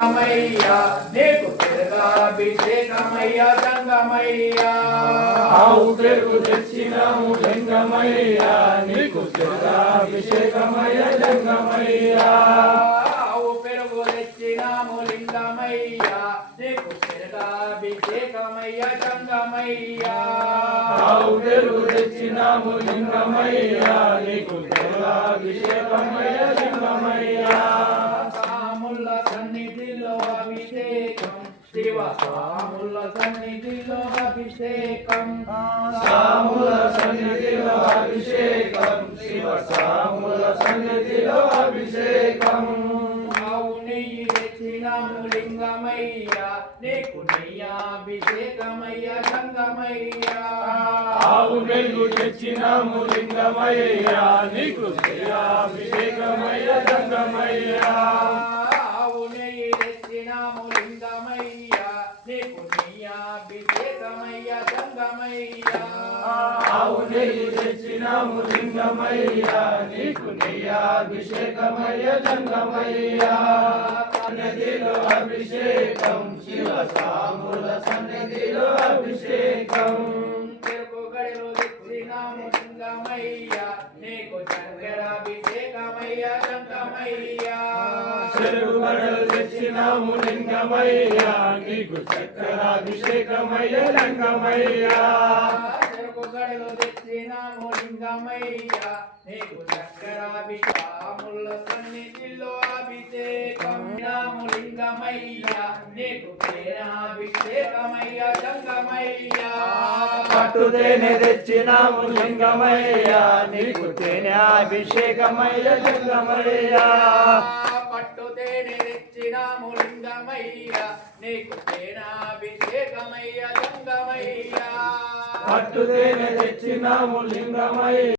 అమయ్యా నీకు తిరగాభిషేకమయ్యా జంగమయ్యా ఆవు పెరుగు తెచ్చినాము లింగమయ్యా నీకు తిరగాభిషేకమయ్య జంగమయ్యా ఆవు పెరుగు తెచ్చినాము లింగమయ్యా నీకు తిరగాభిషేకమయ్యా జంగమయ్యా ఆవు పెరుగు తెచ్చినాము లింగమయ్యా నీకు తిరగాభిషేకమయ్య జంగమయ్యా సన్నిధిలో అభిషేకం శివ సాముల సన్నిధిలో అభిషేకం సాముల సన్నిధిలో అభిషేకం శివ సాముల సన్నిధిలో అభిషేకం ఆవు నెయ్యి తెచ్చినాము లింగమయ్యా నీకు నెయ్యాభిషేకమయ్యా జంగమయ్యా ఆవు నెయ్యి తెచ్చినాము లింగమయ్యా నీకు అభిషేకమయ్య జంగమయ్యా ఆవు నెయ్యి తెచ్చినాము లింగమయ్యా నీకు నెయ్యాభిషేకమయ్య జంగమయ్యా సన్నిధిలో అభిషేకం శివ సాముల సన్నిధిలో అభిషేకం చెరుకు గడిలో తెచ్చినాము లింగమయ్యా నీకు చక్కెరాభిషేకమయ్య జంగమయ్యా చెరుకు గడలు తెచ్చినాము లింగమయ్యా నీకు చక్కెరాభిషేకమయ్య జంగమయ్యా గడలో తెచ్చినాము లింగమయ్యా నీకు చక్కెరాభిషేకముల సన్నిధిలో అభిషేకం నాము లింగమయ్యా నీకు తేనాభిషేకమయ్యా జంగమయ్యా పట్టుదేనే తెచ్చినాము లింగమయ్యా నీకు తేనాభిషేకమయ్య జంగమయ్యా పట్టుదేనే తెచ్చినాము లింగమయ్యా నీకు తేనాభిషేకమయ్య జంగమయ్యా పట్టుదేనే తెచ్చినాము లింగమయ్య